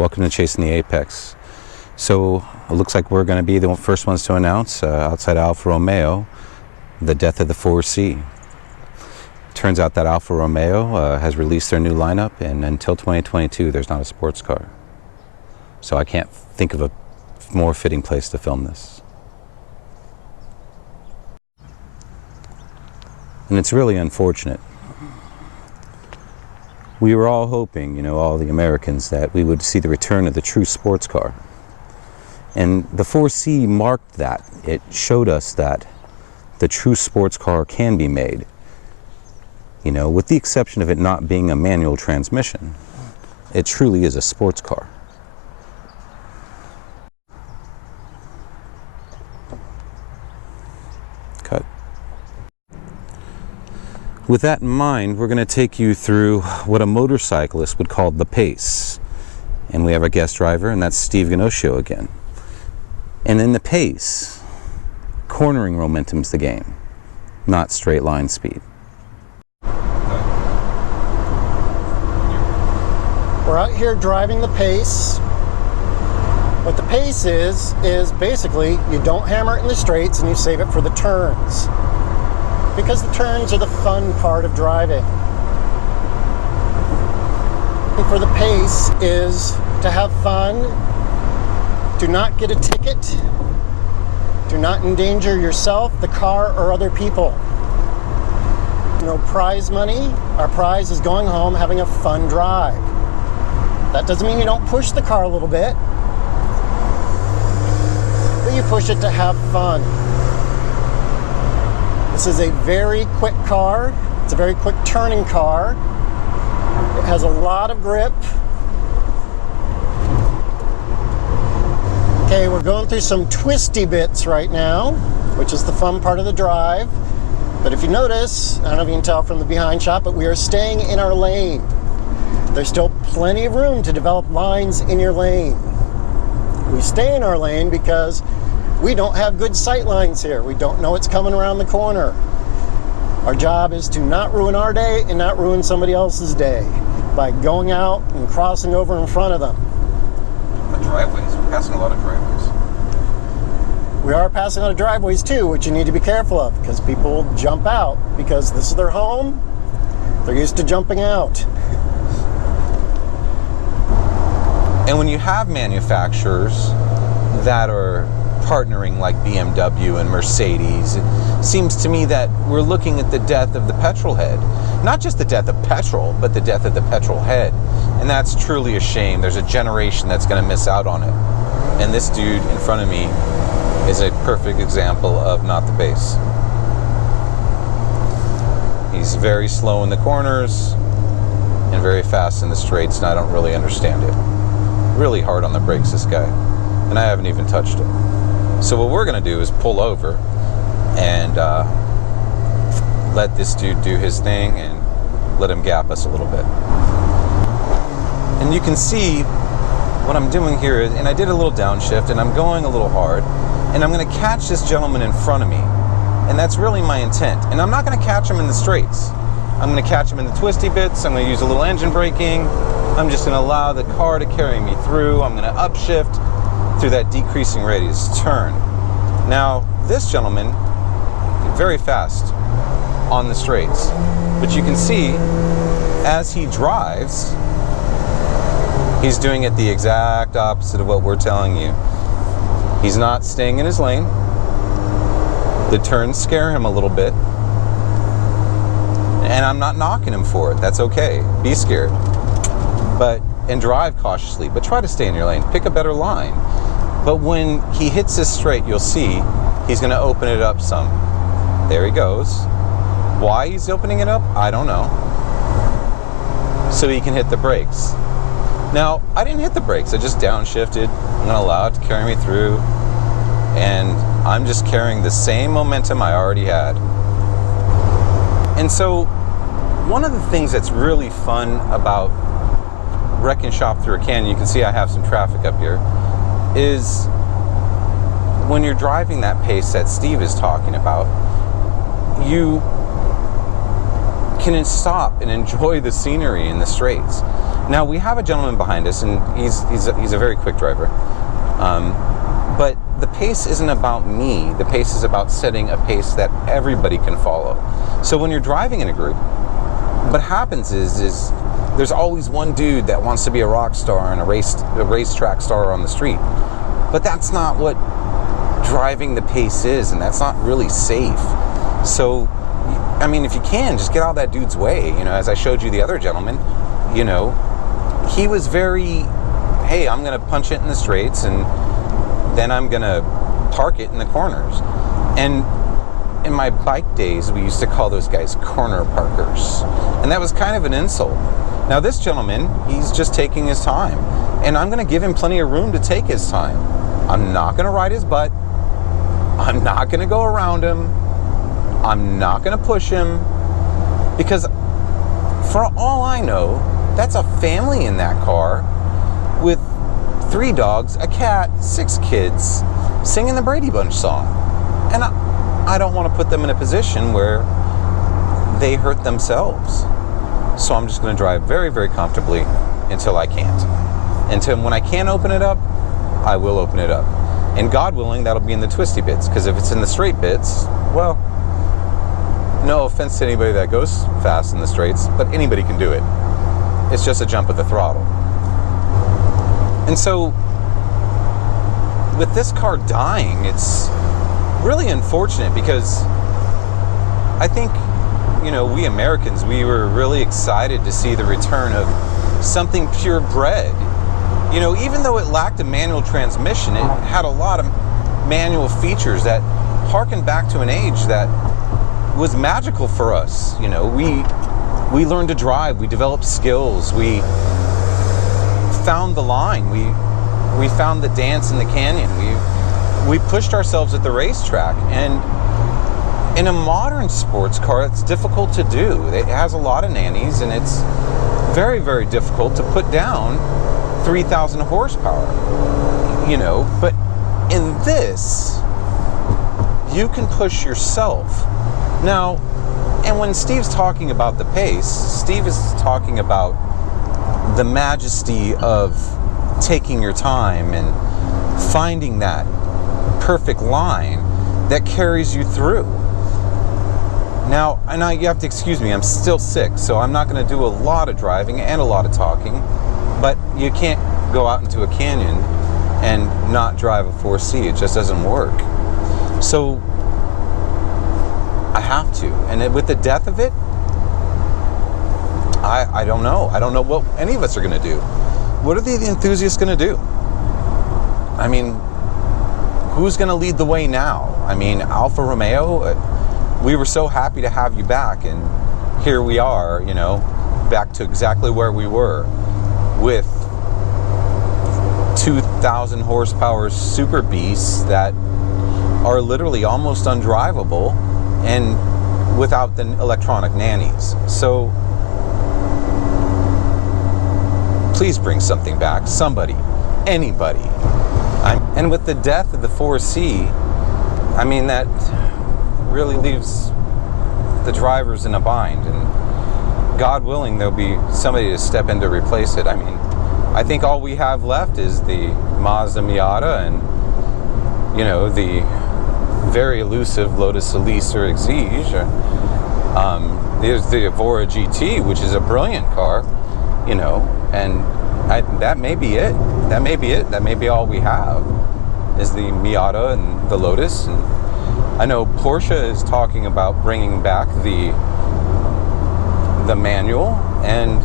Welcome to Chasing the Apex. So it looks like we're going to be the first ones to announce outside Alfa Romeo the death of the 4C. Turns out that Alfa Romeo has released their new lineup, and until 2022 there's not a sports car. So I can't think of a more fitting place to film this. And it's really unfortunate. We were all hoping, all the Americans, that we would see the return of the true sports car. And the 4C marked that. It showed us that the true sports car can be made, with the exception of it not being a manual transmission. It truly is a sports car. Cut. With that in mind, we're going to take you through what a motorcyclist would call the pace. And we have our guest driver, and that's Steve Ganoscio again. And in the pace, cornering momentum's the game, not straight line speed. We're out here driving the pace. What the pace is basically you don't hammer it in the straights and you save it for the turns. Because the turns are the fun part of driving. And for the pace is to have fun, do not get a ticket, do not endanger yourself, the car, or other people. No prize money. Our prize is going home having a fun drive. That doesn't mean you don't push the car a little bit, but you push it to have fun. This is a very quick car. It's a very quick turning car. It has a lot of grip. Okay, we're going through some twisty bits right now, which is the fun part of the drive. But if you notice, I don't know if you can tell from the behind shot, but we are staying in our lane. There's still plenty of room to develop lines in your lane. We stay in our lane because we don't have good sight lines here. We don't know what's coming around the corner. Our job is to not ruin our day and not ruin somebody else's day by going out and crossing over in front of them. The driveways, we're passing a lot of driveways. We are passing a lot of driveways too, which you need to be careful of because people will jump out because this is their home. They're used to jumping out. And when you have manufacturers that are partnering like BMW and Mercedes, it seems to me that we're looking at the death of the petrol head. Not just the death of petrol, but the death of the petrol head. And that's truly a shame. There's a generation that's going to miss out on it. And this dude in front of me is a perfect example of not the pace. He's very slow in the corners and very fast in the straights, and I don't really understand it. Really hard on the brakes, this guy. And I haven't even touched him. So what we're going to do is pull over and let this dude do his thing and let him gap us a little bit. And you can see what I'm doing here is, and I did a little downshift and I'm going a little hard, and I'm going to catch this gentleman in front of me. And that's really my intent. And I'm not going to catch him in the straights. I'm going to catch him in the twisty bits. I'm going to use a little engine braking. I'm just going to allow the car to carry me through. I'm going to upshift through that decreasing radius turn. Now, this gentleman, very fast on the straights. But you can see, as he drives, he's doing it the exact opposite of what we're telling you. He's not staying in his lane. The turns scare him a little bit. And I'm not knocking him for it. That's okay. Be scared. And drive cautiously, but try to stay in your lane. Pick a better line. But when he hits this straight, you'll see he's going to open it up some. There he goes. Why he's opening it up, I don't know. So he can hit the brakes. Now, I didn't hit the brakes. I just downshifted. I'm going to allow it to carry me through. And I'm just carrying the same momentum I already had. And so, one of the things that's really fun about wrecking shop through a canyon, you can see I have some traffic up here, is when you're driving that pace that Steve is talking about, you can stop and enjoy the scenery in the straights. Now, we have a gentleman behind us, and he's a very quick driver. But the pace isn't about me. The pace is about setting a pace that everybody can follow. So when you're driving in a group, what happens is there's always one dude that wants to be a rock star and a racetrack star on the street. But that's not what driving the pace is, and that's not really safe. So, I mean, if you can, just get out of that dude's way. You know, as I showed you the other gentleman, you know, he was very, hey, I'm going to punch it in the straights, and then I'm going to park it in the corners. And in my bike days, we used to call those guys corner parkers. And that was kind of an insult. Now, this gentleman, he's just taking his time. And I'm going to give him plenty of room to take his time. I'm not going to ride his butt. I'm not going to go around him. I'm not going to push him. Because for all I know, that's a family in that car with 3 dogs, a cat, 6 kids, singing the Brady Bunch song. And I don't want to put them in a position where they hurt themselves. So I'm just going to drive very, very comfortably until I can't. Until when I can open it up, I will open it up. And God willing, that'll be in the twisty bits. Because if it's in the straight bits, well, no offense to anybody that goes fast in the straights, but anybody can do it. It's just a jump of the throttle. And so, with this car dying, it's really unfortunate because I think, you know, we Americans, we were really excited to see the return of something purebred. You know, even though it lacked a manual transmission, it had a lot of manual features that harken back to an age that was magical for us. You know, we learned to drive, we developed skills, we found the line, we found the dance in the canyon, we pushed ourselves at the racetrack. And in a modern sports car, it's difficult to do. It has a lot of nannies, and it's very, very difficult to put down 3,000 horsepower, you know. But in this, you can push yourself. Now, and when Steve's talking about the pace, Steve is talking about the majesty of taking your time and finding that perfect line that carries you through. Now, you have to excuse me, I'm still sick, so I'm not going to do a lot of driving and a lot of talking, but you can't go out into a canyon and not drive a 4C. It just doesn't work. So I have to. And with the death of it, I don't know. I don't know what any of us are going to do. What are the enthusiasts going to do? I mean, who's going to lead the way now? I mean, Alfa Romeo, we were so happy to have you back, and here we are, you know, back to exactly where we were with 2,000 horsepower super beasts that are literally almost undrivable and without the electronic nannies. So please bring something back. Somebody, anybody. And with the death of the 4C, I mean, that really leaves the drivers in a bind, and God willing, there'll be somebody to step in to replace it. I mean, I think all we have left is the Mazda Miata and, you know, the very elusive Lotus Elise or Exige. There's the Evora GT, which is a brilliant car, you know, and that may be it. That may be it. That may be all we have is the Miata and the Lotus. And I know Porsche is talking about bringing back the manual, and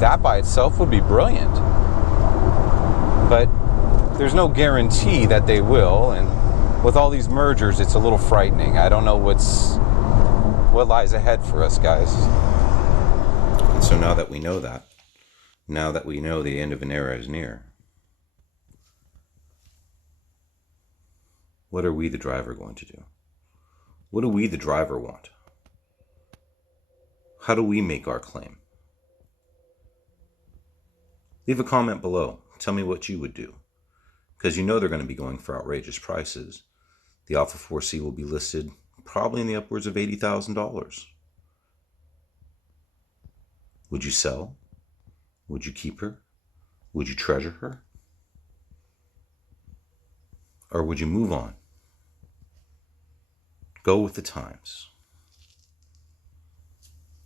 that by itself would be brilliant. But there's no guarantee that they will, and with all these mergers, it's a little frightening. I don't know what lies ahead for us, guys. And so now that we know that, now that we know the end of an era is near, what are we, the driver, going to do? What do we, the driver, want? How do we make our claim? Leave a comment below. Tell me what you would do. Because you know they're going to be going for outrageous prices. The Alfa 4C will be listed probably in the upwards of $80,000. Would you sell? Would you keep her? Would you treasure her? Or would you move on? Go with the times.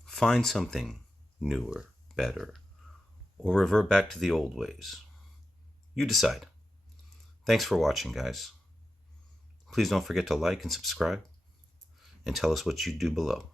Find something newer, better, or revert back to the old ways. You decide. Thanks for watching, guys. Please don't forget to like and subscribe, and tell us what you do below.